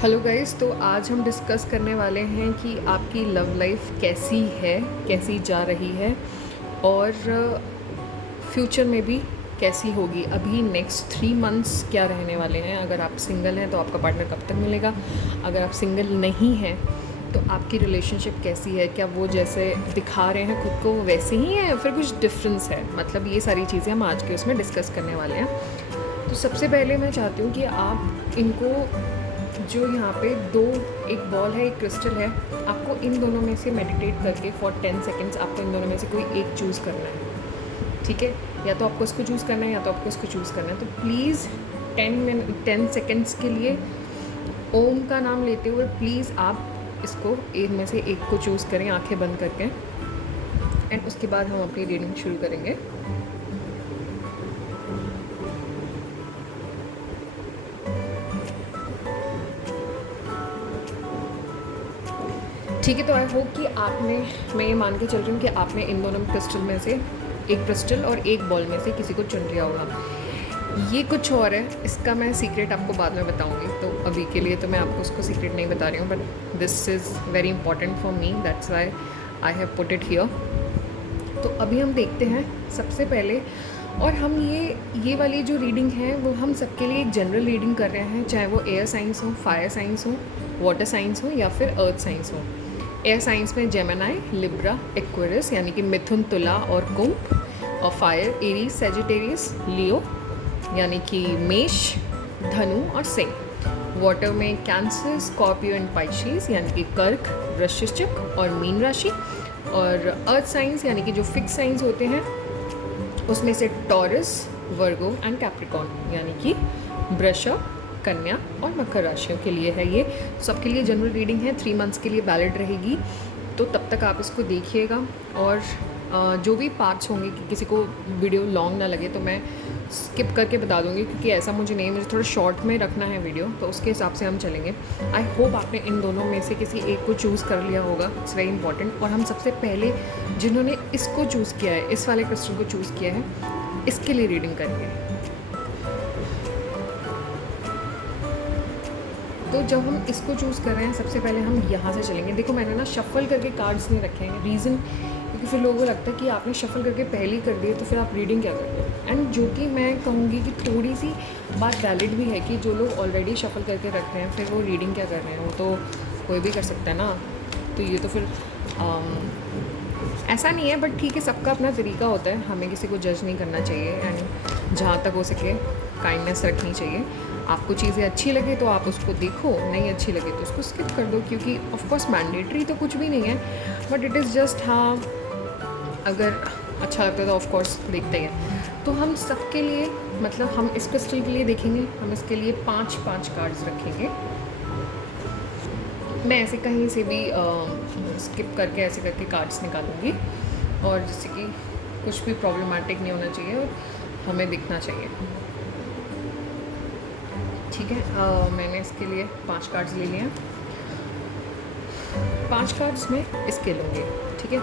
Hello guys, तो आज हम डिस्कस करने वाले हैं कि आपकी लव लाइफ कैसी है, कैसी जा रही है और फ्यूचर में भी कैसी होगी। अभी नेक्स्ट 3 मंथ्स क्या रहने वाले हैं। अगर आप सिंगल हैं तो आपका पार्टनर कब तक मिलेगा, अगर आप सिंगल नहीं हैं तो आपकी रिलेशनशिप कैसी है, क्या वो जैसे दिखा रहे हैं खुद को वैसे ही है या फिर कुछ डिफरेंस है। मतलब ये सारी चीज़ें हम आज के उसमें डिस्कस करने वाले हैं। तो सबसे पहले मैं चाहती हूँ कि आप इनको, जो यहाँ पे दो, एक बॉल है एक क्रिस्टल है, आपको इन दोनों में से मेडिटेट करके फॉर 10 सेकेंड्स आपको इन दोनों में से कोई एक चूज़ करना है। ठीक है, या तो आपको इसको चूज़ करना है या तो आपको इसको चूज़ करना है। तो प्लीज़ 10 सेकेंड्स के लिए ओम का नाम लेते हुए प्लीज़ आप इसको इनमें से एक को चूज़ करें आंखें बंद करके, एंड उसके बाद हम अपनी रीडिंग शुरू करेंगे। ठीक है, तो आई होप कि आपने, मैं ये मान के चल रही हूँ कि आपने इन दोनों क्रिस्टल में से एक क्रिस्टल और एक बॉल में से किसी को चुन लिया होगा। ये कुछ और है, इसका मैं सीक्रेट आपको बाद में बताऊँगी। तो अभी के लिए तो मैं आपको उसको सीक्रेट नहीं बता रही हूँ, but this is very important for me, that's why I have put it here. तो अभी हम देखते हैं सबसे पहले, और हम ये वाली जो रीडिंग है वो हम सबके लिए एक जनरल रीडिंग कर रहे हैं, चाहे वो एयर साइंस हो, फायर साइंस हो, वाटर साइंस हो या फिर अर्थ साइंस हो। एयर साइंस में जेमिनी, लिब्रा, एक्वेरियस यानी कि मिथुन, तुला और कुंभ, और फायर एरीज, सेजिटेरियस, लियो यानी कि मेष, धनु और सिंह। वाटर में कैंसर, स्कॉर्पियो एंड पाइशिस यानी कि कर्क, वृश्चिक और मीन राशि। और अर्थ साइंस यानी कि जो फिक्स साइंस होते हैं उसमें से टॉरस, वर्गो एंड कैप्रिकॉर्न यानी कि वृषभ, कन्या और मकर राशियों के लिए है। ये सबके लिए जनरल रीडिंग है, 3 मंथ्स के लिए वैलिड रहेगी। तो तब तक आप इसको देखिएगा, और जो भी पार्ट्स होंगे कि किसी को वीडियो लॉन्ग ना लगे तो मैं स्किप करके बता दूंगी, क्योंकि ऐसा मुझे नहीं, मुझे थोड़ा शॉर्ट में रखना है वीडियो, तो उसके हिसाब से हम चलेंगे। आई होप आपने इन दोनों में से किसी एक को चूज़ कर लिया होगा, इट्स वेरी इंपॉर्टेंट। और हम सबसे पहले जिन्होंने इसको चूज़ किया है, इस वाले क्रिस्टल को चूज़ किया है, इसके लिए रीडिंग करेंगे। तो जब हम इसको चूज़ कर रहे हैं, सबसे पहले हम यहाँ से चलेंगे। देखो मैंने ना शफ़ल करके कार्ड्स नहीं रखे हैं, रीज़न क्योंकि फिर लोगों को लगता है कि आपने शफ़ल करके पहले ही कर दिए तो फिर आप रीडिंग क्या करते हो। एंड जो कि मैं कहूँगी कि थोड़ी सी बात वैलिड भी है कि जो लोग ऑलरेडी शफ़ल करके रख रहे हैं फिर वो रीडिंग क्या कर रहे हैं, वो तो कोई भी कर सकता है ना। तो ये तो फिर ऐसा नहीं है, बट ठीक है, सबका अपना तरीका होता है, हमें किसी को जज नहीं करना चाहिए। एंड जहाँ तक हो सके काइंडनेस रखनी चाहिए। आपको चीज़ें अच्छी लगे तो आप उसको देखो, नहीं अच्छी लगे तो उसको स्किप कर दो, क्योंकि ऑफ कोर्स मैंडेटरी तो कुछ भी नहीं है, बट इट इज़ जस्ट, हाँ अगर अच्छा लगता है तो ऑफ कोर्स देखते हैं। तो हम सबके लिए, मतलब हम इस क्रिस्टल के लिए देखेंगे, हम इसके लिए 5-5 कार्ड्स रखेंगे। मैं ऐसे कहीं से भी स्किप करके ऐसे करके कार्ड्स निकालूंगी, और जिससे कि कुछ भी प्रॉब्लमेटिक नहीं होना चाहिए और हमें दिखना चाहिए। ठीक है, मैंने इसके लिए 5 कार्ड्स ले लिए हैं। 5 कार्ड्स में इसके लूँगी, ठीक है,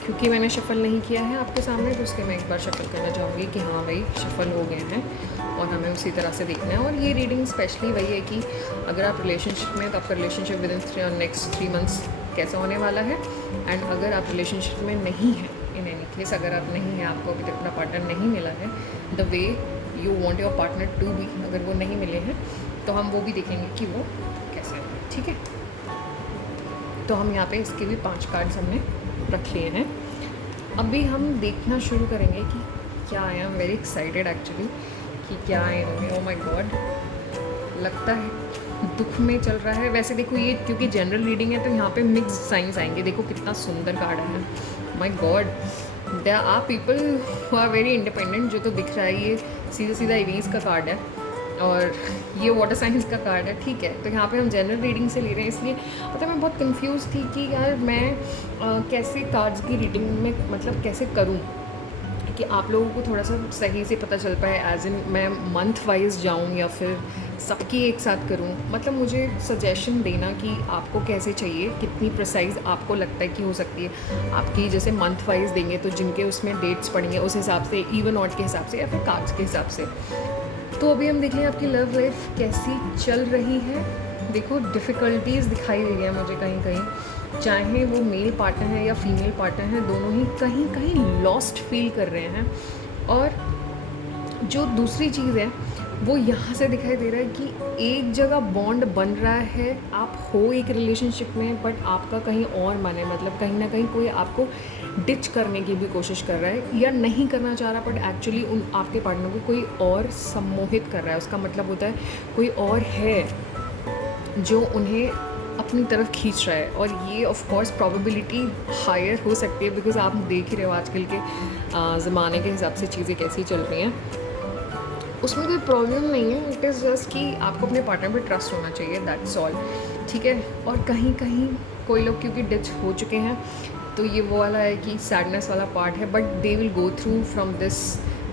क्योंकि मैंने शफ़ल नहीं किया है आपके सामने, तो इसलिए मैं एक बार शफ़ल करना चाहूँगी कि हाँ भाई शफ़ल हो गए हैं और हमें उसी तरह से देखना है। और ये रीडिंग स्पेशली वही है कि अगर आप रिलेशनशिप में, तो आपका relationship with in next 3 months कैसा होने वाला है। एंड अगर आप रिलेशनशिप में नहीं हैं, इन एनी केस अगर आप नहीं हैं, आपको अभी तक अपना पार्टनर नहीं मिला है the way you want your partner to be, अगर वो नहीं मिले हैं तो हम वो भी देखेंगे कि वो कैसे है। ठीक है, तो हम यहाँ पे इसके भी 5 कार्ड्स हमने रख लिए हैं। अभी हम देखना शुरू करेंगे कि क्या आया। I am very excited actually कि क्या आए होंगे। ओह माय गॉड, लगता है दुख में चल रहा है। वैसे देखो ये क्योंकि जनरल रीडिंग है तो यहाँ पे मिक्स साइंस आएंगे। देखो कितना सुंदर कार्ड है, my god. There are people who are very independent, जो तो दिख रहा है ये सीधा सीधा एरीज का कार्ड है और ये वाटर साइंस का कार्ड है। ठीक है, तो यहाँ पे हम जनरल रीडिंग से ले रहे हैं, इसलिए पता है मैं बहुत कंफ्यूज थी कि यार मैं कैसे कार्ड्स की रीडिंग में, मतलब कैसे करूँ कि आप लोगों को थोड़ा सा सही से पता चल पाए। एज इन मैं मंथ वाइज जाऊँ या फिर सबकी एक साथ करूँ। मतलब मुझे सजेशन देना कि आपको कैसे चाहिए, कितनी प्रिसाइज आपको लगता है कि हो सकती है। आपकी जैसे मंथ वाइज देंगे तो जिनके उसमें डेट्स पड़ेंगे उस हिसाब से, इवन ऑड के हिसाब से या फिर कार्ड्स के हिसाब से। तो अभी हम देख लें आपकी लव लाइफ कैसी चल रही है देखो डिफ़िकल्टीज़ दिखाई दे रही है मुझे कहीं कहीं, चाहे वो मेल पार्टनर है या फीमेल पार्टनर है, दोनों ही कहीं कहीं लॉस्ट फील कर रहे हैं। और जो दूसरी चीज़ है वो यहाँ से दिखाई दे रहा है कि एक जगह बॉन्ड बन रहा है, आप हो एक रिलेशनशिप में, बट आपका कहीं और मन है, मतलब कहीं ना कहीं कोई आपको डिच करने की भी कोशिश कर रहा है या नहीं करना चाह रहा, बट एक्चुअली उन आपके पार्टनर को कोई और सम्मोहित कर रहा है। उसका मतलब होता है कोई और है जो उन्हें अपनी तरफ खींच रहा है। और ये ऑफ कोर्स प्रोबेबिलिटी हायर हो सकती है, बिकॉज आप देख ही रहे हो आजकल के ज़माने के हिसाब से चीज़ें कैसी चल रही हैं। उसमें कोई प्रॉब्लम नहीं है, इट इज़ जस्ट कि आपको अपने पार्टनर पे ट्रस्ट होना चाहिए, दैट्स ऑल, ठीक है। और कहीं कहीं कोई लोग क्योंकि डिच हो चुके हैं, तो ये वो वाला है कि सैडनेस वाला पार्ट है, but they will go through from this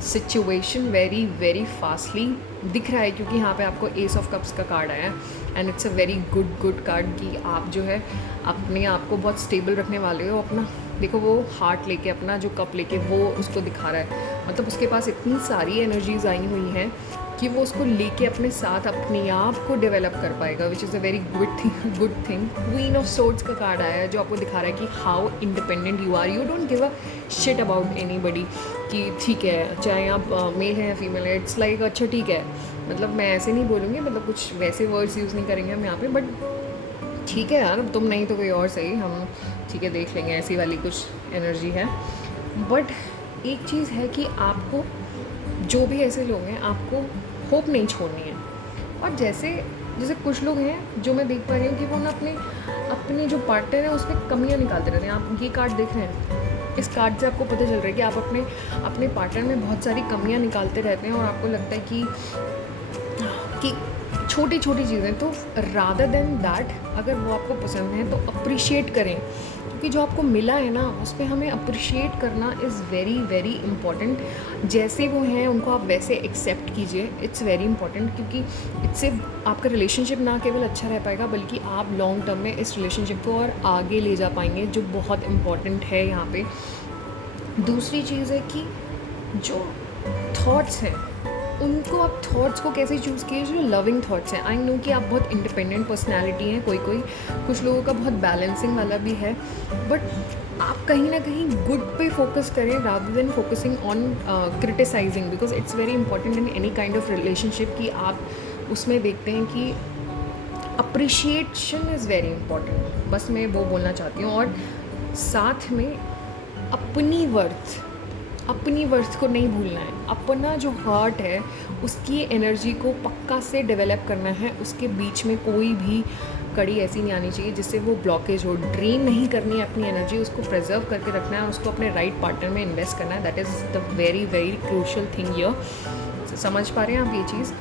situation very very fastly. दिख रहा है क्योंकि यहाँ पे आपको एस ऑफ कप्स का कार्ड आया है, and it's a very good card कि आप जो है अपने आप को बहुत स्टेबल रखने वाले हो। अपना देखो वो हार्ट लेके, अपना जो कप लेके वो उसको दिखा रहा है, मतलब उसके पास इतनी सारी एनर्जीज आई हुई हैं कि वो उसको लेके अपने साथ अपने आप को डेवलप कर पाएगा, which is a very good thing. Queen of swords का कार्ड आया है जो आपको दिखा रहा है कि how independent you are, you don't give a shit about anybody, कि ठीक है चाहे आप मेल है या फीमेल है, इट्स लाइक अच्छा ठीक है, मतलब मैं ऐसे नहीं बोलूँगी, मतलब कुछ वैसे वर्ड्स यूज़ नहीं करेंगे हम यहाँ पे, बट ठीक है यार, तुम नहीं तो कोई और सही, हम ठीक है देख लेंगे, ऐसी वाली कुछ एनर्जी है। बट एक चीज़ है कि आपको जो भी ऐसे लोग हैं, आपको होप नहीं छोड़नी है। और जैसे कुछ लोग हैं जो मैं देख पा रही हूँ कि वो ना अपने जो पार्टनर है उसमें कमियाँ निकालते रहते हैं। आप ये कार्ड देख रहे हैं, इस कार्ड से आपको पता चल रहा है कि आप अपने पार्टनर में बहुत सारी कमियाँ निकालते रहते हैं, और आपको लगता है कि छोटी छोटी चीज़ें, तो रादर देन दैट अगर वो आपको पसंद है तो अप्रिशिएट करें, क्योंकि जो आपको मिला है ना उस पर हमें अप्रिशिएट करना इज़ वेरी वेरी इंपॉर्टेंट। जैसे वो हैं उनको आप वैसे एक्सेप्ट कीजिए, इट्स वेरी इंपॉर्टेंट, क्योंकि इससे आपका रिलेशनशिप ना केवल अच्छा रह पाएगा बल्कि आप लॉन्ग टर्म में इस रिलेशनशिप को और आगे ले जा पाएंगे, जो बहुत इम्पॉर्टेंट है यहाँ पे। दूसरी चीज़ है कि जो थॉट्स हैं उनको आप थॉट्स को कैसे चूज़ किए, जो लविंग थॉट्स हैं। आई नो कि आप बहुत इंडिपेंडेंट पर्सनालिटी हैं, कुछ लोगों का बहुत बैलेंसिंग वाला भी है, बट आप कहीं ना कहीं गुड पे फोकस करें rather than focusing on criticising, because it's very important in any kind of relationship कि आप उसमें देखते हैं कि अप्रिशिएशन इज़ वेरी इंपॉर्टेंट, बस मैं वो बोलना चाहती हूँ। और साथ में अपनी वर्थ को नहीं भूलना है। अपना जो हार्ट है उसकी एनर्जी को पक्का से डेवलप करना है, उसके बीच में कोई भी कड़ी ऐसी नहीं आनी चाहिए जिससे वो ब्लॉकेज हो। ड्रेन नहीं करनी है अपनी एनर्जी, उसको प्रिजर्व करके रखना है, उसको अपने राइट पार्टनर में इन्वेस्ट करना है। That is the very very crucial thing here. समझ पा रहे हैं आप ये चीज़?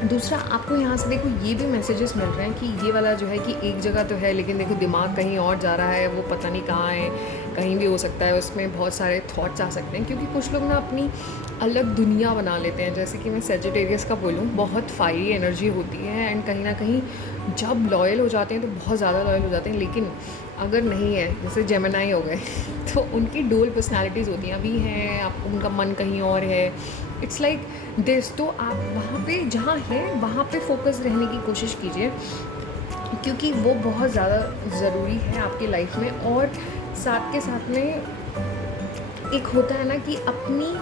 दूसरा, आपको यहाँ से देखो ये भी मैसेजेस मिल रहे हैं कि ये वाला जो है कि एक जगह तो है लेकिन देखो दिमाग कहीं और जा रहा है, वो पता नहीं कहाँ है, कहीं भी हो सकता है, उसमें बहुत सारे थॉट्स आ सकते हैं, क्योंकि कुछ लोग ना अपनी अलग दुनिया बना लेते हैं। जैसे कि मैं सेजिटेरियस का बोलूँ, बहुत फायरी एनर्जी होती है, एंड कहीं ना कहीं जब लॉयल हो जाते हैं तो बहुत ज़्यादा लॉयल हो जाते हैं, लेकिन अगर नहीं है, जैसे जेमिनाई हो गए तो उनकी डुअल पर्सनालिटीज़ होती हैं, अभी हैं आपको उनका मन कहीं और है। It's like this. तो आप वहाँ पे जहाँ है वहाँ पे फोकस रहने की कोशिश कीजिए, क्योंकि वो बहुत ज़्यादा ज़रूरी है आपकी लाइफ में। और साथ के साथ में एक होता है ना कि अपनी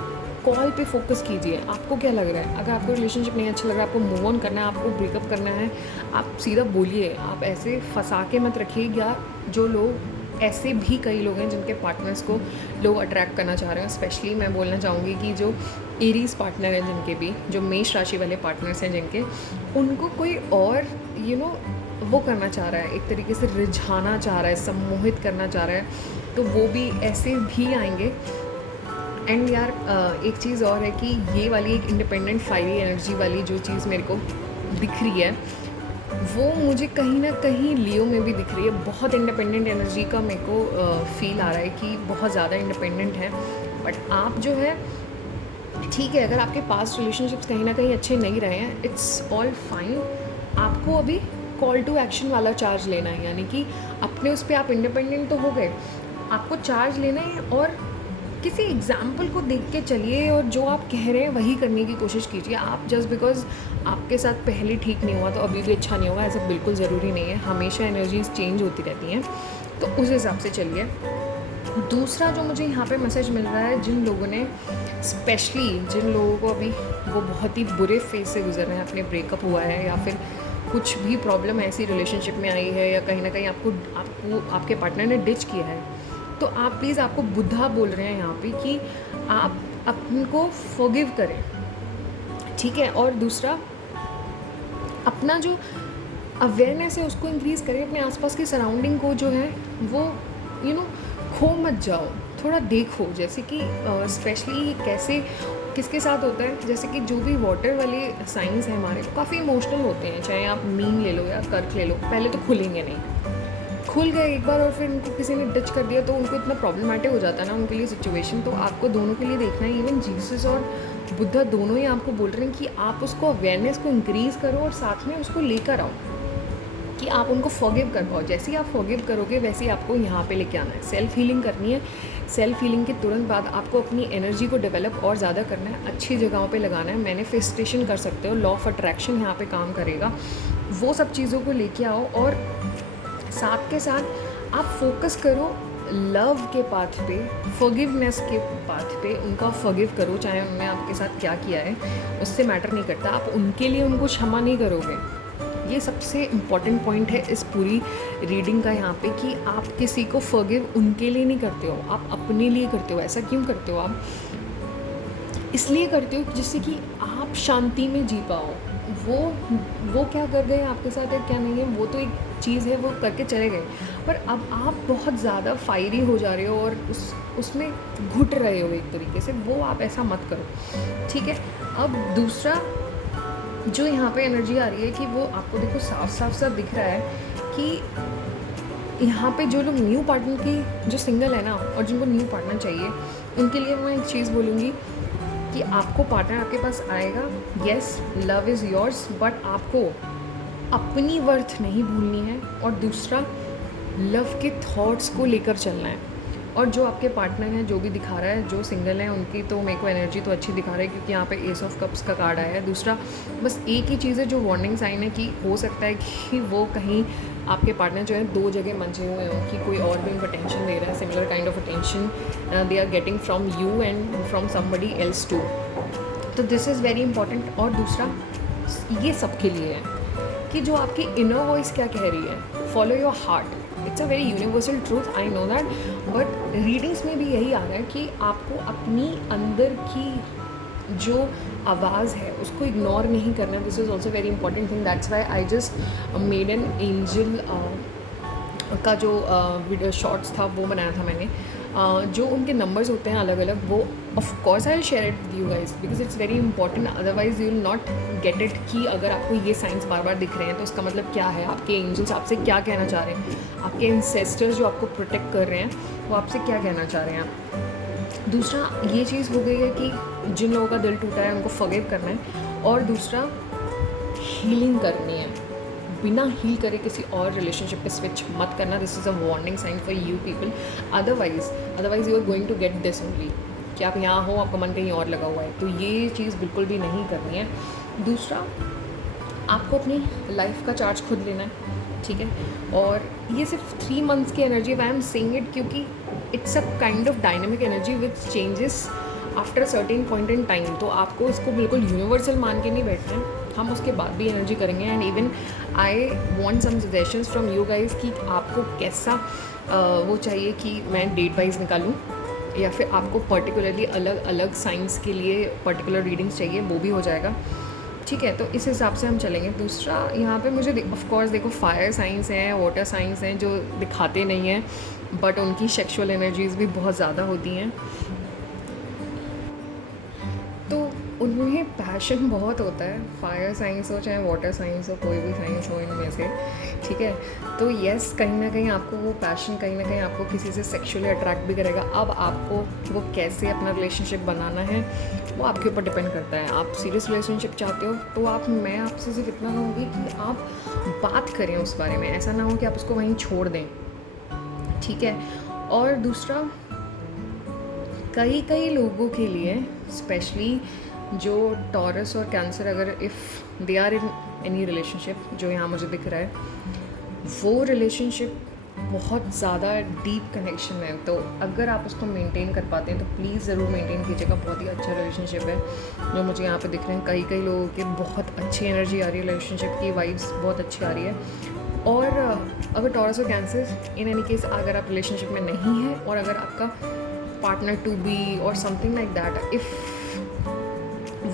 कॉल पे फोकस कीजिए। आपको क्या लग रहा है? अगर आपको रिलेशनशिप नहीं अच्छा लग रहा है, आपको मूव ऑन करना है, आपको ब्रेकअप करना है, आप सीधा बोलिए, आप ऐसे फंसा के मत रखिए। या जो लोग, ऐसे भी कई लोग हैं जिनके पार्टनर्स को लोग अट्रैक्ट करना चाह रहे हैं। स्पेशली मैं बोलना चाहूँगी कि जो एरीज पार्टनर हैं जिनके भी, जो मेष राशि वाले पार्टनर्स हैं जिनके, उनको कोई और वो करना चाह रहा है, एक तरीके से रिझाना चाह रहा है, सम्मोहित करना चाह रहा है, तो वो भी ऐसे भी आएंगे। एंड यार एक चीज़ और है कि ये वाली एक इंडिपेंडेंट फायरी एनर्जी वाली जो चीज़ मेरे को दिख रही है, वो मुझे कहीं ना कहीं लियो में भी दिख रही है। बहुत इंडिपेंडेंट एनर्जी का मेरे को फील आ रहा है कि बहुत ज़्यादा इंडिपेंडेंट है। बट आप जो है ठीक है, अगर आपके पास्ट रिलेशनशिप्स कहीं ना कहीं अच्छे नहीं रहे हैं, इट्स ऑल फाइन। आपको अभी कॉल टू एक्शन वाला चार्ज लेना है, यानी कि अपने उस पर आप इंडिपेंडेंट तो हो गए, आपको चार्ज लेना है और किसी एग्जाम्पल को देख के चलिए और जो आप कह रहे हैं वही करने की कोशिश कीजिए। आप जस्ट बिकॉज आपके साथ पहले ठीक नहीं हुआ तो अभी भी अच्छा नहीं होगा, ऐसा बिल्कुल ज़रूरी नहीं है। हमेशा एनर्जीज चेंज होती रहती हैं, तो उस हिसाब से चलिए। दूसरा जो मुझे यहाँ पे मैसेज मिल रहा है, जिन लोगों ने स्पेशली जिन लोगों को अभी वो बहुत ही बुरे फेज से गुजर रहे हैं, अपने ब्रेकअप हुआ है या फिर कुछ भी प्रॉब्लम ऐसी रिलेशनशिप में आई है या कहीं ना कहीं आपको आपके पार्टनर ने डिच किया है, तो आप प्लीज़, आपको बुद्धा बोल रहे हैं यहाँ पे कि आप अपन को फॉरगिव करें, ठीक है। और दूसरा, अपना जो अवेयरनेस है उसको इंक्रीज़ करें, अपने आसपास की सराउंडिंग को जो है वो खो मत जाओ, थोड़ा देखो। जैसे कि स्पेशली कैसे किसके साथ होता है, जैसे कि जो भी वाटर वाले साइंस हैं हमारे, काफ़ी इमोशनल होते हैं। चाहे आप मीन ले लो या कर्क ले लो, पहले तो खुलेंगे नहीं, खुल गए एक बार और फिर उनको किसी ने टच कर दिया तो उनको इतना प्रॉब्लमेटिक हो जाता है ना उनके लिए सिचुएशन। तो आपको दोनों के लिए देखना है, इवन जीसस और बुद्धा दोनों ही आपको बोल रहे हैं कि आप उसको अवेयरनेस को इंक्रीज़ करो और साथ में उसको लेकर आओ कि आप उनको फॉरगिव कर पाओ। जैसे ही आप फॉरगिव करोगे वैसे ही आपको यहाँ पे लेके आना है, सेल्फ हीलिंग करनी है। सेल्फ हीलिंग के तुरंत बाद आपको अपनी एनर्जी को डेवलप और ज़्यादा करना है, अच्छी जगहों पे लगाना है, मैनिफेस्टेशन कर सकते हो, लॉ ऑफ अट्रैक्शन यहाँ पे काम करेगा। वो सब चीज़ों को लेके आओ और साथ के साथ आप फोकस करो लव के पाथ पे, फॉरगिवनेस के पाथ पे। उनका फॉरगिव करो, चाहे उन्होंने आपके साथ क्या किया है उससे मैटर नहीं करता। आप उनके लिए उनको क्षमा नहीं करोगे, ये सबसे इम्पॉर्टेंट पॉइंट है इस पूरी रीडिंग का यहाँ पे, कि आप किसी को फॉरगिव उनके लिए नहीं करते हो, आप अपने लिए करते हो। ऐसा क्यों करते हो? आप इसलिए करते हो जिससे कि आप शांति में जी पाओ। वो क्या कर गए आपके साथ है क्या नहीं है वो तो एक चीज़ है, वो करके चले गए, पर अब आप बहुत ज़्यादा फायरी हो जा रहे हो और उसमें घुट रहे हो एक तरीके से, वो आप ऐसा मत करो, ठीक है। अब दूसरा जो यहाँ पे एनर्जी आ रही है कि वो आपको देखो साफ दिख रहा है कि यहाँ पे जो लोग न्यू पार्टनर की, जो सिंगल है ना और जिनको न्यू पार्टनर चाहिए, उनके लिए मैं एक चीज़ बोलूँगी कि आपको पार्टनर आपके पास आएगा। Yes, love is yours, but आपको अपनी वर्थ नहीं भूलनी है। और दूसरा, लव के थॉट्स को लेकर चलना है। और जो आपके पार्टनर हैं, जो भी दिखा रहा है, जो सिंगल हैं, उनकी तो मेरे को एनर्जी तो अच्छी दिखा रहा है क्योंकि यहाँ पे एस ऑफ कप्स का कार्ड आया है। दूसरा, बस एक ही चीज़ है जो वार्निंग साइन है कि हो सकता है कि वो कहीं आपके पार्टनर जो है दो जगह मंझे हुए हों, कि कोई और भी उनको अटेंशन दे रहा है, similar kind of attention they are getting from you and from somebody else too. तो दिस इज़ वेरी इंपॉर्टेंट। और दूसरा, ये सबके लिए है कि जो आपकी इनर वॉइस क्या कह रही है, follow your heart. It's a very universal truth, I know that, but readings में भी यही आ रहा है कि आपको अपनी अंदर की जो आवाज़ है उसको इग्नोर नहीं करना। This is also very important thing, that's why I just made an angel का जो वीडियो शॉर्ट्स था वो बनाया था मैंने। जो उनके नंबर्स होते हैं अलग अलग, वो of course I will share it with you guys because it's very important, otherwise you will not get it. कि अगर आपको ये साइंस बार बार दिख रहे हैं तो इसका मतलब क्या है, आपके एंजल्स आपसे क्या कहना चाह रहे हैं, आपके इंसेस्टर्स जो आपको प्रोटेक्ट कर रहे हैं वो आपसे क्या कहना चाह रहे हैं। दूसरा, ये चीज़ हो गई है कि जिन लोगों का दिल टूटा है उनको फॉरगिव करना है। और दूसरा, हीलिंग करनी है, बिना हील करे किसी और रिलेशनशिप पे स्विच मत करना। This is a warning sign for you people, otherwise you are going to get this only, कि आप यहाँ हो, आपका मन कहीं और लगा हुआ है। तो ये चीज़ बिल्कुल भी नहीं करनी है। दूसरा, आपको अपनी लाइफ का चार्ज खुद लेना है, ठीक है। और ये सिर्फ 3 मंथ्स की energy, I am saying it क्योंकि it's a kind of dynamic energy which changes after a certain point in time. तो आपको इसको बिल्कुल यूनिवर्सल मान के नहीं बैठना है, हम उसके बाद भी एनर्जी करेंगे। And even I want some suggestions from you guys कि आपको कैसा वो चाहिए कि मैं डेट वाइज निकालूँ, या फिर आपको पर्टिकुलरली अलग अलग साइंस के लिए पर्टिकुलर रीडिंग्स चाहिए, वो भी हो जाएगा, ठीक है। तो इस हिसाब से हम चलेंगे। दूसरा, यहाँ पे मुझे ऑफ कोर्स देखो फायर साइंस हैं, वाटर साइंस हैं जो दिखाते नहीं हैं बट उनकी सेक्सुअल एनर्जीज़ भी बहुत ज़्यादा होती हैं, तो उनमें पैशन बहुत होता है। फायर साइंस हो चाहे वाटर साइंस हो, कोई भी साइंस हो इनमें से, ठीक है। तो येस, कहीं ना कहीं आपको वो पैशन कहीं ना कहीं आपको किसी से सेक्सुअली अट्रैक्ट भी करेगा। अब आपको वो कैसे अपना रिलेशनशिप बनाना है वो आपके ऊपर डिपेंड करता है। आप सीरियस रिलेशनशिप चाहते हो तो मैं आपसे सिर्फ इतना कहूँगी कि आप बात करें उस बारे में, ऐसा ना हो कि आप उसको वहीं छोड़ दें, ठीक है। और दूसरा, कई कई लोगों के लिए, स्पेशली जो टॉरस और कैंसर, अगर if they are in any relationship, जो यहाँ मुझे दिख रहा है, वो रिलेशनशिप बहुत ज़्यादा डीप कनेक्शन है। तो अगर आप उसको मेंटेन कर पाते हैं तो प्लीज़ ज़रूर मेंटेन कीजिएगा। बहुत ही अच्छा रिलेशनशिप है जो मुझे यहाँ पे दिख रहे हैं। कई कई लोगों के बहुत अच्छी एनर्जी आ रही है, रिलेशनशिप की वाइब्स बहुत अच्छी आ रही है। और अगर टॉरस और कैंसर, इन एनी केस अगर आप रिलेशनशिप में नहीं है और अगर आपका पार्टनर टू बी और समथिंग लाइक दैट, इफ़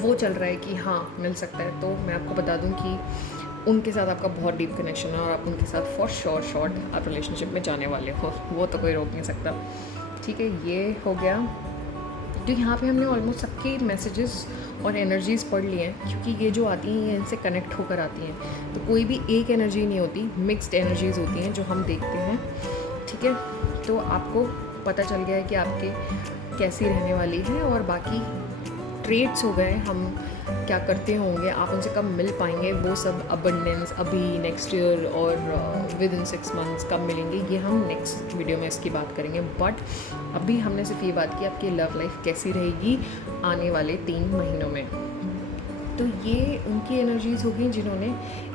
वो चल रहा है कि हाँ मिल सकता है, तो मैं आपको बता दूं कि उनके साथ आपका बहुत डीप कनेक्शन है और आप उनके साथ फॉर श्योर आप रिलेशनशिप में जाने वाले हो, वो तो कोई रोक नहीं सकता। ठीक है, ये हो गया। तो यहाँ पे हमने ऑलमोस्ट सबके मैसेजेस और एनर्जीज़ पढ़ लिए हैं, क्योंकि ये जो आती हैं ये इनसे कनेक्ट होकर आती हैं। तो कोई भी एक एनर्जी नहीं होती, मिक्स्ड एनर्जीज़ होती हैं जो हम देखते हैं। ठीक है, तो आपको पता चल गया है कि आपके कैसी रहने वाली है, और बाकी ट्रेड्स हो गए, हम क्या करते होंगे, आप उनसे कब मिल पाएंगे, वो सब अबंडेंस अभी नेक्स्ट ईयर और विद इन 6 मंथ्स कब मिलेंगे, ये हम नेक्स्ट वीडियो में इसकी बात करेंगे। बट अभी हमने सिर्फ ये बात की आपकी लव लाइफ कैसी रहेगी आने वाले 3 महीनों में। तो ये उनकी एनर्जीज़ होगी जिन्होंने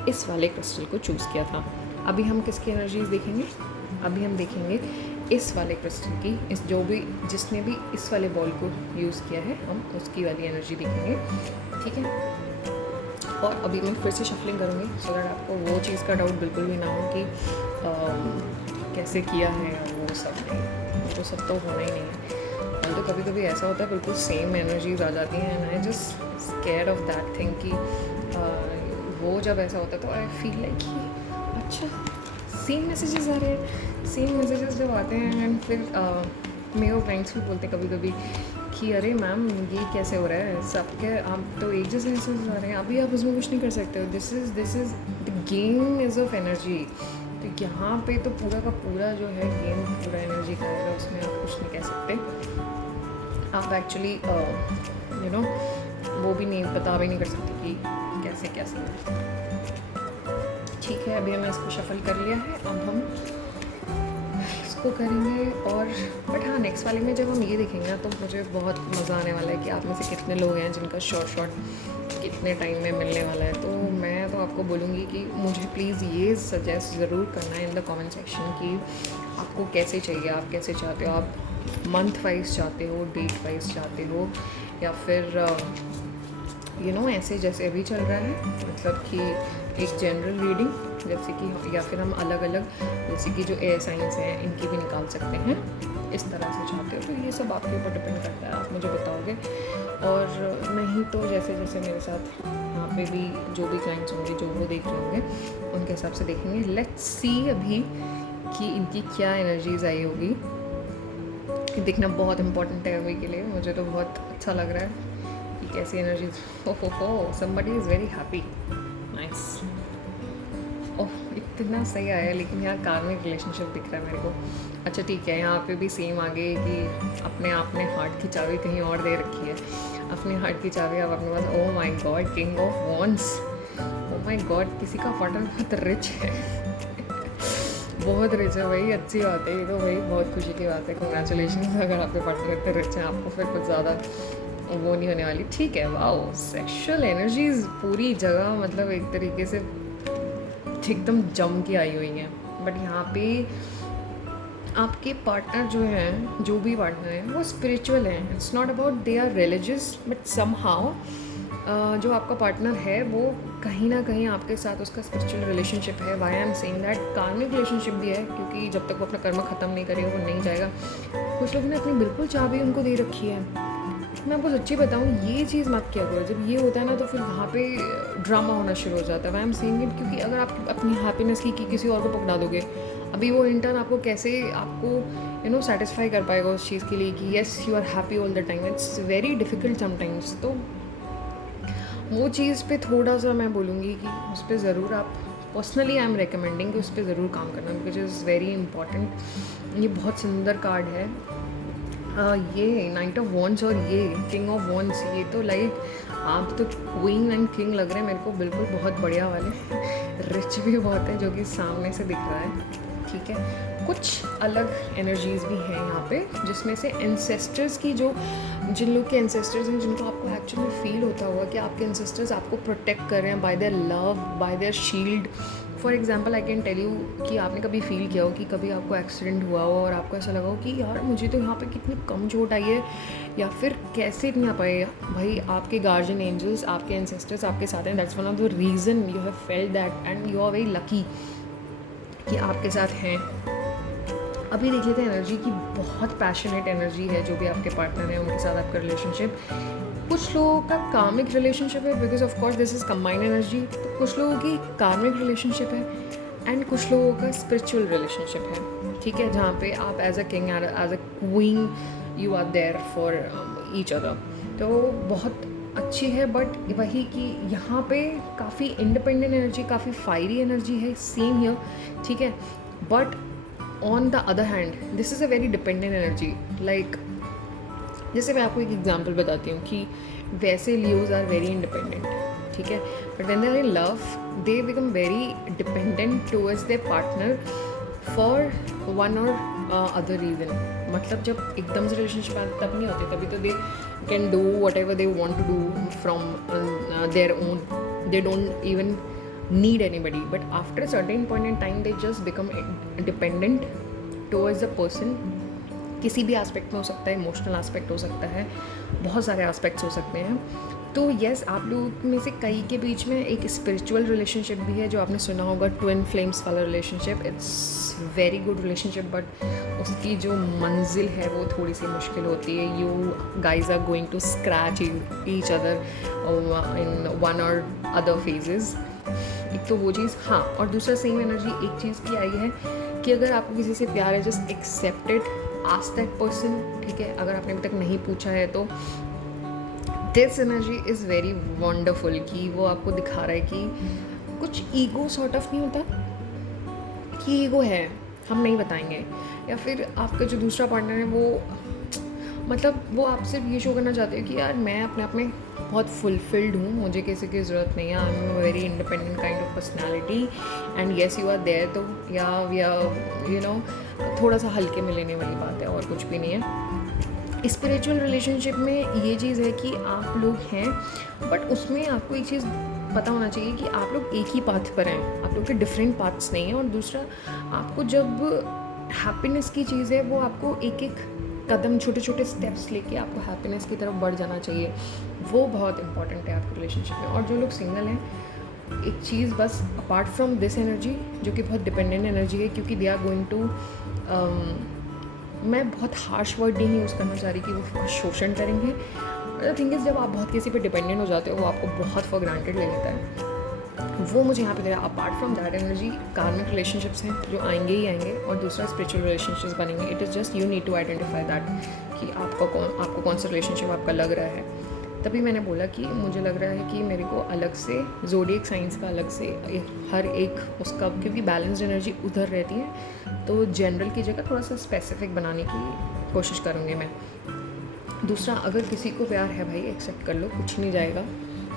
इस वाले क्रिस्टल को चूज़ किया था। अभी हम किसकी एनर्जीज़ देखेंगे? अभी हम देखेंगे इस वाले क्रिस्टल की, इस जिसने भी इस वाले बॉल को यूज़ किया है, हम उसकी वाली एनर्जी देखेंगे। ठीक है, और अभी मैं फिर से शफलिंग करूँगी सो दैट आपको वो चीज़ का डाउट बिल्कुल भी ना हो कि कैसे किया है, वो सब नहीं, वो सब तो होना ही नहीं है। तो कभी कभी ऐसा होता है बिल्कुल सेम एनर्जीज आ जाती हैं, and I just square of that thing कि वो जब ऐसा होता है तो आई फील लाइक कि अच्छा सेम मैसेजेस आ रहे हैं, सेम मैसेजेस जब आते हैं। एंड फिर मेरे क्लाइंट्स भी बोलते हैं कभी कभी कि अरे मैम ये कैसे हो रहा है, सबके आप तो एक जैसे मैसेजेस आ रहे हैं, अभी आप उसमें कुछ नहीं कर सकते हो। This is the game is of energy. तो यहाँ पे तो पूरा का पूरा जो है गेम पूरा एनर्जी का है, उसमें आप कुछ नहीं कह सकते। आप एक्चुअली यू नो वो भी नहीं बता भी नहीं कर सकते कि कैसे कैसे है। ठीक है, अभी हमने इसको शफल कर लिया है, अब हम इसको करेंगे। और बट हाँ, नेक्स्ट वाले में जब हम ये देखेंगे ना तो मुझे बहुत मज़ा आने वाला है कि आप में से कितने लोग हैं जिनका शॉर्ट कितने टाइम में मिलने वाला है। तो मैं तो आपको बोलूँगी कि मुझे प्लीज़ ये सजेस्ट ज़रूर करना है इन द कमेंट सेक्शन कि आपको कैसे चाहिए, आप कैसे चाहते हो, आप मंथ वाइज चाहते हो, डेट वाइज चाहते हो, या फिर ऐसे जैसे अभी चल रहा है, मतलब कि एक जनरल रीडिंग जैसे कि, या फिर हम अलग अलग जैसे कि जो एयर साइंस हैं इनकी भी निकाल सकते हैं, इस तरह से चाहते हो। तो ये सब आपके ऊपर डिपेंड करता है, आप मुझे बताओगे। और नहीं तो जैसे जैसे मेरे साथ यहाँ पे भी जो भी क्लाइंट्स होंगे जो वो देख रहे होंगे उनके हिसाब से देखेंगे। लेट्स सी अभी कि इनकी क्या एनर्जीज आई होगी। देखना बहुत इंपॉर्टेंट है अभी के लिए, मुझे तो बहुत अच्छा लग रहा है कि कैसी एनर्जीज। हो somebody is very happy, nice. Oh इतना सही आया, लेकिन यहाँ कार्मिक रिलेशनशिप दिख रहा है मेरे को। अच्छा ठीक है, यहाँ पे भी सेम आगे कि अपने आप ने हार्ट की चाबी कहीं और दे रखी है, अपने हार्ट की चाबी आप अपने पास। Oh my god, king of wands, oh my god, किसी का पार्टनर बहुत रिच है बहुत रिच है भाई, अच्छी बात है ये तो भाई, बहुत खुशी की बात है, कंग्रेचुलेशन। अगर आपके पार्टनर इतने रिच हैं, आपको फिर कुछ ज़्यादा वो नहीं होने वाली। ठीक है, वाओ, सेक्सुअल एनर्जीज पूरी जगह मतलब एक तरीके से एकदम जम के आई हुई हैं। बट यहाँ पे आपके पार्टनर जो हैं, जो भी पार्टनर हैं, वो स्पिरिचुअल हैं। It's not about they are religious, but somehow जो आपका पार्टनर है वो कहीं ना कहीं आपके साथ उसका स्पिरिचुअल रिलेशनशिप है। Why I am saying that karmic relationship भी है, क्योंकि जब तक वो अपना कर्म ख़त्म नहीं करेगा वो नहीं जाएगा। कुछ लोगों ने अपनी बिल्कुल चाबी उनको दे रखी है। मैं आपको सच्ची बताऊँ, ये चीज़ मत किया करो। जब ये होता है ना तो फिर वहाँ पे ड्रामा होना शुरू हो जाता है। आई एम सेइंग इट, क्योंकि अगर आप अपनी हैप्पीनेस की किसी और को पकड़ा दोगे, अभी वो इंटर्न आपको कैसे आपको सेटिस्फाई कर पाएगा उस चीज़ के लिए कि yes you are happy all the time. It's very difficult sometimes. तो वो चीज़ पे थोड़ा सा मैं बोलूँगी कि उस पर ज़रूर आप पर्सनली आई एम रिकमेंडिंग कि उस पर ज़रूर काम करना, बिकॉज इज़ वेरी इंपॉर्टेंट। ये बहुत सुंदर कार्ड है। ये नाइट ऑफ वॉन्ड्स और ये किंग ऑफ वॉन्ड्स, ये तो लाइक आप तो क्वीन एंड किंग लग रहे हैं मेरे को, बिल्कुल बहुत बढ़िया वाले रिच भी बहुत है जो कि सामने से दिख रहा है। ठीक है। कुछ अलग एनर्जीज़ भी हैं यहाँ पे, जिसमें से एंसेस्टर्स की जो जिन लोग के एंसेस्टर्स हैं, जिनको आपको एक्चुअली फील होता होगा कि आपके एंसेस्टर्स आपको प्रोटेक्ट कर रहे हैं by their love, by their shield. For example I can tell you कि आपने कभी फील किया हो कि कभी आपको एक्सीडेंट हुआ हो और आपको ऐसा लगा हो कि यार मुझे तो यहाँ पे कितनी कम चोट आई है, या फिर कैसे इतनी आ पाए। भाई आपके गार्जियन एंजल्स, आपके एंसेस्टर्स आपके साथ हैं। That's one of the reason you have felt that and you are very lucky कि आपके साथ हैं। अभी देख लेते हैं एनर्जी की। बहुत पैशनेट एनर्जी है जो भी आपके पार्टनर हैं उनके साथ आपका रिलेशनशिप। कुछ लोगों का कार्मिक रिलेशनशिप है, because of course this is combined energy. तो कुछ लोगों की कार्मिक रिलेशनशिप है एंड कुछ लोगों का स्पिरिचुअल रिलेशनशिप है, ठीक है, जहाँ पे आप as a king as a queen you are there for each other. तो बहुत अच्छी है, बट वही कि यहाँ पे काफ़ी इंडिपेंडेंट एनर्जी, काफ़ी फायरी एनर्जी है, सेम हियर, ठीक है। But on the other hand this is a very dependent energy. Like जैसे मैं आपको एक एग्जांपल बताती हूँ कि वैसे लियोज आर वेरी इंडिपेंडेंट, ठीक है, but when they are in love they become very dependent towards their partner for one or other reason. मतलब जब एकदम से रिलेशनशिप तब नहीं होते, तभी तो they can do whatever they want to do from their own, they don't even need anybody, but after a certain point in time they just become dependent towards the person। किसी भी aspect में हो सकता है, emotional aspect हो सकता है, बहुत सारे एस्पेक्ट्स हो सकते हैं। तो येस, आप लोगों में से कई के बीच में एक स्पिरिचुअल रिलेशनशिप भी है जो आपने सुना होगा, ट्विन फ्लेम्स वाला relationship. It's very good relationship, but उसकी जो मंजिल है वो थोड़ी सी मुश्किल होती है। You guys are going to scratch each other in one or other phases. एक तो वो चीज़, हाँ। और दूसरा सेम एनर्जी एक चीज़ की आई है कि अगर आपको किसी से प्यार है, just accept it, ask that person, ठीक है। अगर आपने अभी तक नहीं पूछा है तो this energy is very wonderful कि वो आपको दिखा रहा है कि कुछ ईगो सॉर्ट ऑफ नहीं होता कि ईगो है, हम नहीं बताएंगे, या फिर आपका जो दूसरा पार्टनर है वो मतलब वो आपसे ये शो करना चाहते हैं कि यार मैं अपने आप में बहुत फुलफिल्ड हूँ, मुझे किसी की ज़रूरत नहीं है, I am a very independent kind of personality and yes you are there. तो या यू नो थोड़ा सा हल्के में लेने वाली बात है और कुछ भी नहीं है। स्पिरिचुअल रिलेशनशिप में ये चीज़ है कि आप लोग हैं, बट उसमें आपको एक चीज़ पता होना चाहिए कि आप लोग एक ही पाथ पर हैं, आप लोग के डिफरेंट पाथ्स नहीं हैं। और दूसरा, आपको जब हैप्पीनेस की चीज़ है वो आपको एक एक कदम, छोटे छोटे स्टेप्स लेके आपको हैप्पीनेस की तरफ बढ़ जाना चाहिए। वो बहुत इंपॉर्टेंट है आपके रिलेशनशिप में। और जो लोग सिंगल हैं, एक चीज़ बस, अपार्ट फ्रॉम दिस एनर्जी जो कि बहुत डिपेंडेंट एनर्जी है, क्योंकि दे आर गोइंग टू, मैं बहुत हार्श वर्ड नहीं यूज़ करना चाह रही कि वो शोषण करेंगे। द थिंग इज़, जब आप बहुत किसी पे डिपेंडेंट हो जाते हो वो आपको बहुत फॉर ग्रांटेड ले लेता है। वो मुझे यहाँ पे दे रहा है। Apart from that energy, karmic relationships हैं जो आएंगे ही आएंगे, और दूसरा स्पिरिचुअल रिलेशनशिप्स बनेंगे। It is just you need to identify that कि आपको कौन सा रिलेशनशिप आपका लग रहा है। तभी मैंने बोला कि मुझे लग रहा है कि मेरे को अलग से ज़ोडिएक साइंस का अलग से हर एक उसका, क्योंकि बैलेंस्ड एनर्जी उधर रहती है, तो जनरल की जगह थोड़ा सा स्पेसिफिक बनाने की कोशिश करूँगी मैं। दूसरा, अगर किसी को प्यार है भाई, एक्सेप्ट कर लो, कुछ नहीं जाएगा,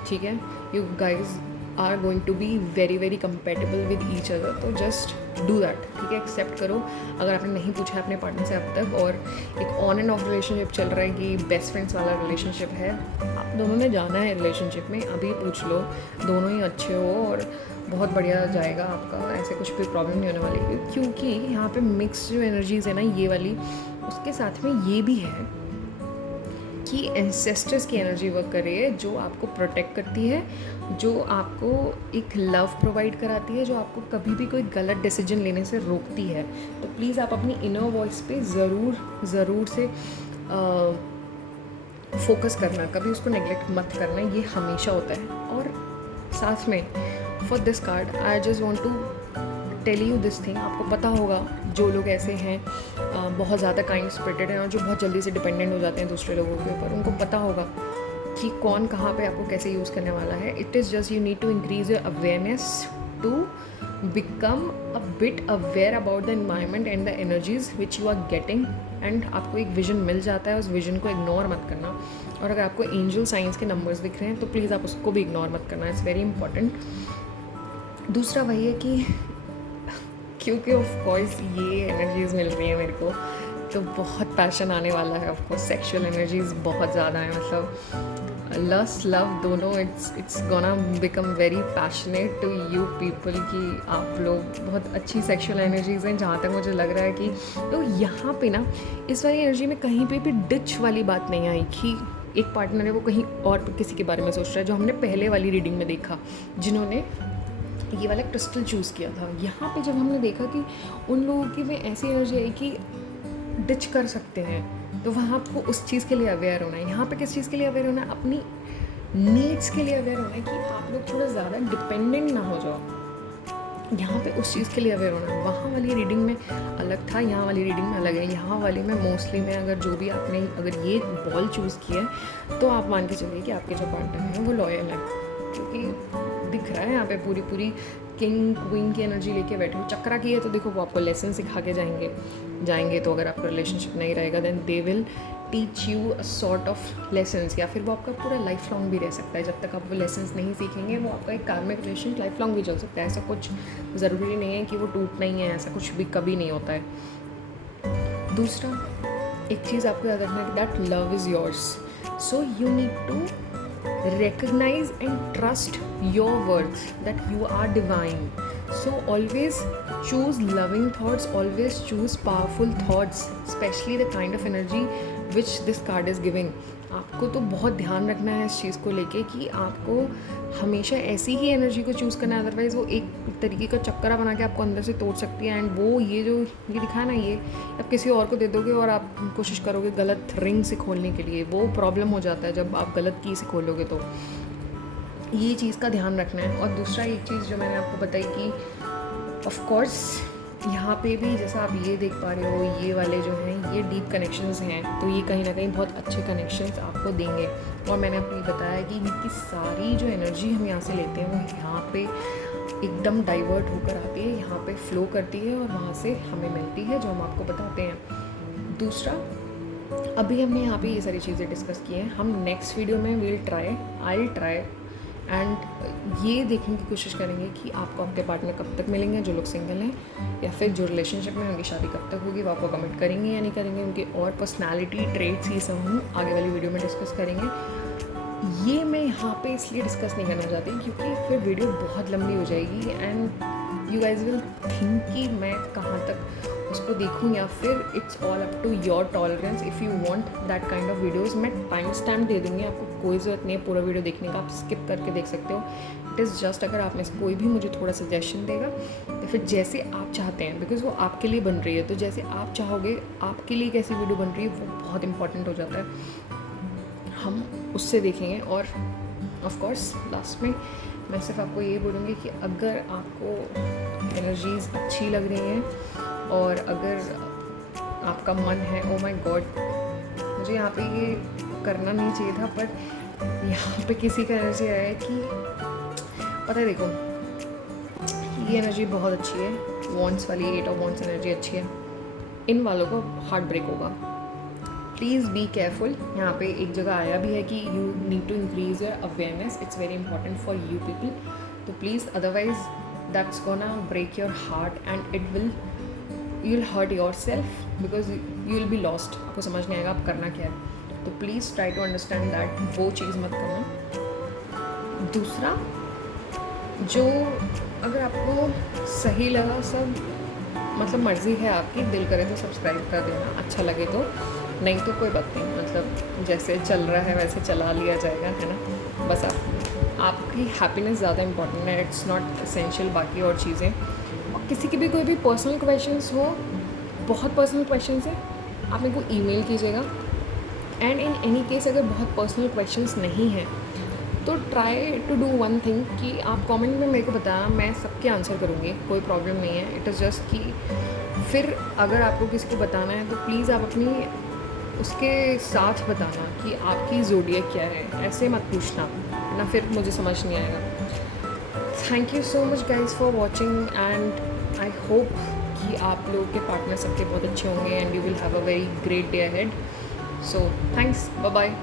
ठीक है। You guys are going to be very very compatible with each other, तो जस्ट डू दैट, ठीक है। एक्सेप्ट करो। अगर आपने नहीं पूछा है अपने पार्टनर से अब तक, और एक ऑन एंड ऑफ रिलेशनशिप चल रहा है कि बेस्ट फ्रेंड्स वाला रिलेशनशिप है, आप दोनों ने जाना है रिलेशनशिप में, अभी पूछ लो, दोनों ही अच्छे हो और बहुत बढ़िया जाएगा आपका, ऐसे कुछ भी प्रॉब्लम नहीं होने वाली। क्योंकि यहाँ पे मिक्स जो एनर्जीज़ है ना ये वाली, उसके साथ में ये भी है कि एंसेस्टर्स की एनर्जी वर्क कर रही है, जो आपको प्रोटेक्ट करती है, जो आपको एक लव प्रोवाइड कराती है, जो आपको कभी भी कोई गलत डिसीजन लेने से रोकती है। तो प्लीज़ आप अपनी इनर वॉइस पे ज़रूर से फोकस करना, कभी उसको नेग्लेक्ट मत करना, ये हमेशा होता है। और साथ में for this card I just want to tell you this thing, आपको पता होगा जो लोग ऐसे हैं बहुत ज़्यादा काइंड स्पिरिटेड हैं और जो बहुत जल्दी से डिपेंडेंट हो जाते हैं दूसरे लोगों के ऊपर, उनको पता होगा कि कौन कहाँ पे आपको कैसे यूज़ करने वाला है। It is just you need to increase your awareness to become a bit aware about the environment and the energies which you are getting, and आपको एक विजन मिल जाता है, उस विजन को इग्नोर मत करना। और अगर आपको एंजल साइंस के नंबर्स दिख रहे हैं तो प्लीज़ आप उसको भी इग्नोर मत करना, इट्स वेरी इंपॉर्टेंट। दूसरा वही है कि क्योंकि ऑफ कोर्स ये एनर्जीज़ मिल रही हैं मेरे को, तो बहुत पैशन आने वाला है। ऑफ कोर्स सेक्सुअल एनर्जीज़ बहुत ज़्यादा हैं, मतलब लस्ट लव दोनों, it's gonna become very passionate to you people कि आप लोग बहुत अच्छी सेक्सुअल एनर्जीज़ हैं। जहाँ तक मुझे लग रहा है कि तो यहाँ पे ना इस वाली एनर्जी में कहीं पे भी डिच वाली बात नहीं आई कि एक पार्टनर है वो कहीं और किसी के बारे में सोच रहा है, जो हमने पहले वाली रीडिंग में देखा जिन्होंने ये वाला क्रिस्टल चूज़ किया था। यहाँ पे जब हमने देखा कि उन लोगों की में ऐसी एनर्जी आई कि डिच कर सकते हैं, तो वहाँ आपको उस चीज़ के लिए अवेयर होना है। यहाँ पे किस चीज़ के लिए अवेयर होना है? अपनी नीड्स के लिए अवेयर होना है कि आप लोग थोड़ा ज़्यादा डिपेंडेंट ना हो जाओ। यहाँ पे उस चीज़ के लिए अवेयर होना है। वहाँ वाली रीडिंग में अलग था, यहाँ वाली रीडिंग में अलग है। यहाँ वाली में मोस्टली में अगर जो भी आपने अगर ये बॉल चूज़ किया है तो आप मान के चलिए कि आपके जो पार्टनर हैं वो लॉयल है, क्योंकि दिख रहा है यहाँ पे पूरी किंग क्वीन की एनर्जी लेके बैठे हो। चक्रा की है तो देखो वो आपको लेसन सिखा के जाएंगे। तो अगर आपका रिलेशनशिप नहीं रहेगा then they will teach you a sort of lessons, या फिर वो आपका पूरा लाइफ लॉन्ग भी रह सकता है। जब तक आप वो लेसन्स नहीं सीखेंगे वो आपका एक कार्मिक रिलेशन लाइफ लॉन्ग भी चल सकता है। ऐसा कुछ ज़रूरी नहीं है कि वो टूटना ही है, ऐसा कुछ भी कभी नहीं होता है। दूसरा एक चीज़ आपको याद रखना है, that love is yours, so you need to recognize and trust your worth, that you are divine. So always choose loving thoughts, always choose powerful thoughts, especially the kind of energy which this card is giving. आपको तो बहुत ध्यान रखना है इस चीज़ को लेके कि आपको हमेशा ऐसी ही एनर्जी को चूज़ करना है, अदरवाइज़ वो एक तरीके का चक्करा बना के आपको अंदर से तोड़ सकती है। एंड वो ये जो ये दिखा ना, ये आप किसी और को दे दोगे और आप कोशिश करोगे गलत रिंग से खोलने के लिए, वो प्रॉब्लम हो जाता है जब आप गलत की से खोलोगे। तो ये चीज़ का ध्यान रखना है। और दूसरा एक चीज़ जो मैंने आपको बताई कि ऑफ कोर्स यहाँ पे भी जैसा आप ये देख पा रहे हो, ये वाले जो हैं ये डीप कनेक्शंस हैं, तो ये कहीं ना कहीं बहुत अच्छे कनेक्शंस आपको देंगे। और मैंने आपको ये बताया कि इनकी सारी जो एनर्जी हम यहाँ से लेते हैं वो यहाँ पे एकदम डाइवर्ट होकर आती है, यहाँ पे फ्लो करती है और वहाँ से हमें मिलती है, जो हम आपको बताते हैं। दूसरा, अभी हमने यहाँ पे ये सारी चीज़ें डिस्कस की हैं। हम नेक्स्ट वीडियो में आई ट्राई एंड ये देखने की कोशिश करेंगे कि आपको आपके पार्टनर कब तक मिलेंगे, जो लोग सिंगल हैं, या फिर जो रिलेशनशिप में उनकी शादी कब तक होगी, वो आपको कमिट करेंगे या नहीं करेंगे, उनके और पर्सनालिटी ट्रेट्स ये सब हम आगे वाली वीडियो में डिस्कस करेंगे। ये मैं यहाँ पे इसलिए डिस्कस नहीं करना चाहती क्योंकि फिर वीडियो बहुत लंबी हो जाएगी and you guys will think कि मैं कहाँ तक उसको देखूँ, या फिर it's all up to your tolerance. If you want that kind of videos, मैं टाइम स्टैम्प दे दूँगी, आपको कोई ज़रूरत नहीं है पूरा वीडियो देखने का, आप स्किप करके देख सकते हो। इट इज़ जस्ट अगर आप में से कोई भी मुझे थोड़ा सजेशन देगा या फिर जैसे आप चाहते हैं, बिकॉज वो आपके लिए बन रही है, तो जैसे आप चाहोगे आपके लिए कैसी वीडियो बन रही है वो बहुत इंपॉर्टेंट हो जाता है, हम उससे देखेंगे। और ऑफ कोर्स लास्ट में मैं सिर्फ आपको ये बोलूँगी कि अगर आपको एनर्जीज़ अच्छी लग रही हैं और अगर आपका मन है, ओ माय गॉड मुझे यहाँ पे ये करना नहीं चाहिए था, पर यहाँ पे किसी का एनर्जी आया है कि पता है, देखो ये एनर्जी बहुत अच्छी है, वॉन्ट्स वाली 8 ऑफ वॉन्ट्स एनर्जी अच्छी है, इन वालों को हार्ट ब्रेक होगा। Please be careful. यहाँ पे एक जगह आया भी है कि you need to increase your awareness, it's very important for you people, तो please otherwise that's gonna break your heart and it will you will hurt yourself because you will be lost. आपको समझ नहीं आएगा आप करना क्या है, तो please try to understand that, वो चीज़ मत करना। दूसरा, जो अगर आपको सही लगा सब, मतलब मर्ज़ी है आपकी, दिल करे तो सब्सक्राइब कर देना, अच्छा लगे तो, नहीं तो कोई बात नहीं, मतलब जैसे चल रहा है वैसे चला लिया जाएगा, है ना। बस आपकी हैप्पीनेस ज़्यादा इंपॉर्टेंट है, इट्स नॉट एसेंशियल बाकी और चीज़ें। और किसी के भी कोई भी पर्सनल क्वेश्चंस हो, बहुत पर्सनल क्वेश्चंस है, आप मेरे को ईमेल कीजिएगा। एंड इन एनी केस अगर बहुत पर्सनल क्वेश्चंस नहीं हैं तो try to do one thing कि आप कमेंट में मेरे को बताना, मैं सबके आंसर करूँगी, कोई प्रॉब्लम नहीं है। इट इज़ जस्ट कि फिर अगर आपको किसी को बताना है तो प्लीज़ आप अपनी उसके साथ बताना कि आपकी ज़ोडिएक क्या है, ऐसे मत पूछना ना, फिर मुझे समझ नहीं आएगा। Thank you so much guys for watching and I hope कि आप लोगों के पार्टनर सबके बहुत अच्छे होंगे and you will have a very great day ahead. So thanks, bye bye.